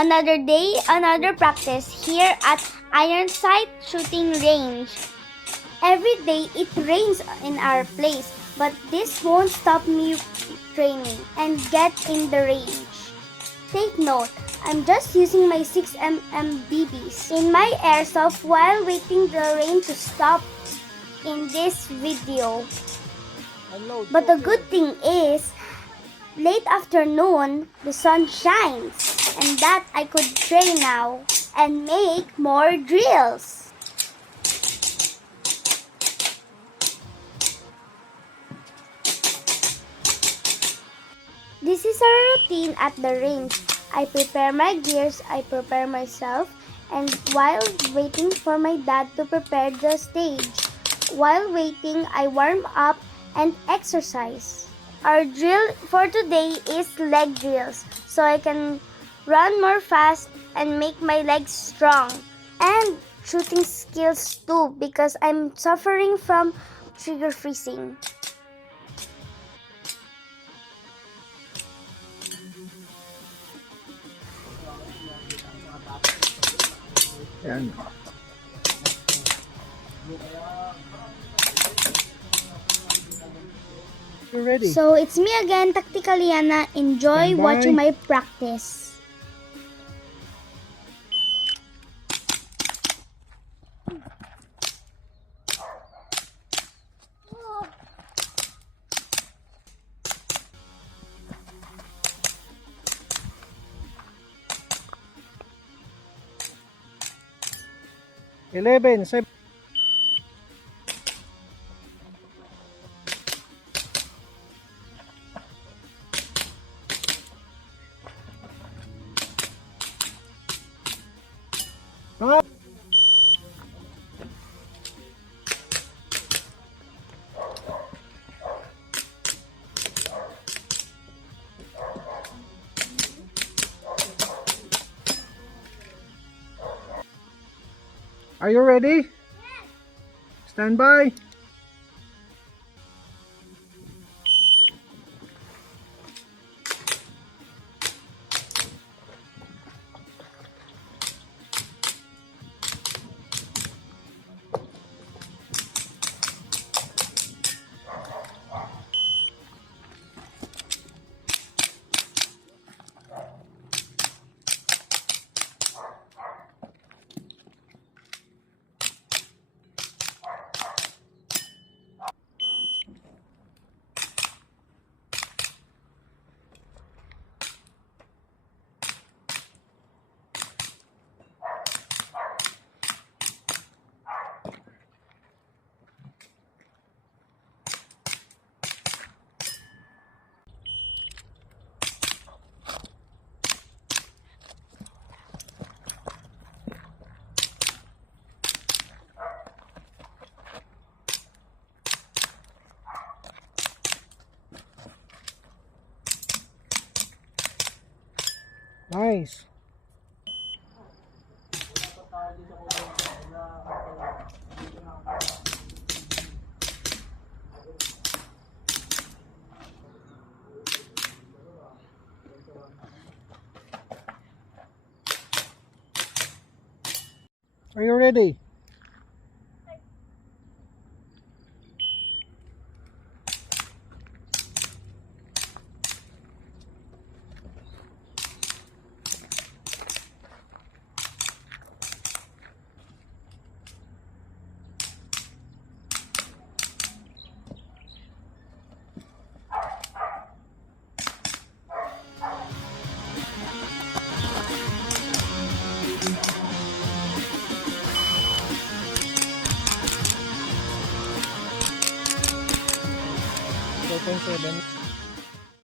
Another day, another practice here at IRONSIGHT shooting range. Every day it rains in our place, but this won't stop me training and get in the range. Take note, I'm just using my 6mm BBs in my airsoft while waiting the rain to stop in this video. But the good thing is, late afternoon, the sun shines, and that I could train now and make more drills. This is our routine at the range. I prepare my gears, I prepare myself, and while waiting for my dad to prepare the stage, while waiting, I warm up and exercise. Our drill for today is leg drills, so I can run more fast and make my legs strong. And shooting skills too, because I'm suffering from trigger freezing. Yan. You're ready. So it's me again, Tactical Liana. Enjoy Bye-bye. watching my practice. Eleven, 7. Ah. Are you ready? Yes. Stand by. Nice. Are you ready? Seven.